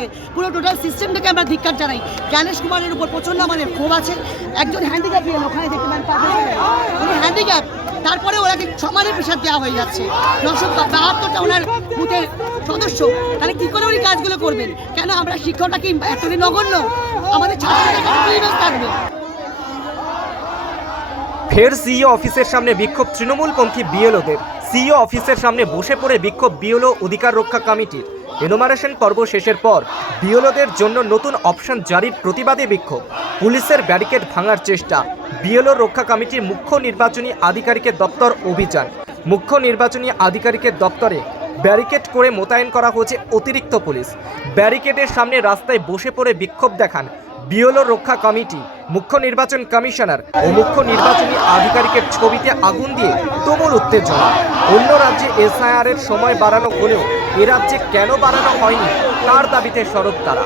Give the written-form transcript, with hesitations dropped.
থেকে পুরো টোটাল সিস্টেমটাকে আমরা ধিক্কার জানাই। জ্ঞানেশ কুমারের উপর প্রচণ্ড আমাদের ক্ষোভ আছে। একজন হ্যান্ডিক্যাপ ওখানে দেখতে পান, উনি হ্যান্ডিক্যাপ, তারপরে ওনাকে সমানের প্রেশার দেওয়া হয়ে যাচ্ছে। 972টা ওনার বুথের সদস্য, তাহলে কী করে উনি কাজগুলো করবেন? কেন আমরা শিক্ষকটা কি এতটাই নগণ্য? আমাদের ছাত্রদের কাছে পরিবেশ থাকবে। ফের সিইও অফিসের সামনে বিক্ষোভ তৃণমূলপন্থী বিএলওদের। সিইও অফিসের সামনে বসে পড়ে বিক্ষোভ বিএলও অধিকার রক্ষা কমিটির। এনুমারেশন পর্ব শেষের পর বিএলওদের জন্য নতুন অপশন জারির প্রতিবাদে বিক্ষোভ। পুলিশের ব্যারিকেড ভাঙার চেষ্টা। বিএলও রক্ষা কমিটির মুখ্য নির্বাচনী আধিকারিকের দপ্তর অভিযান। মুখ্য নির্বাচনী আধিকারিকের দপ্তরে ব্যারিকেড করে মোতায়েন করা হয়েছে অতিরিক্ত পুলিশ। ব্যারিকেডের সামনে রাস্তায় বসে পড়ে বিক্ষোভ দেখান বিএলও রক্ষা কমিটি। মুখ্য নির্বাচন কমিশনার ও মুখ্য নির্বাচনী আধিকারিকের ছবিতে আগুন দিয়ে তুমুল উত্তেজনা। অন্য রাজ্যে এসআইআর এর সময় বাড়ানো হলেও এ রাজ্যে কেন বাড়ানো হয়নি তার দাবিতে সরব তারা।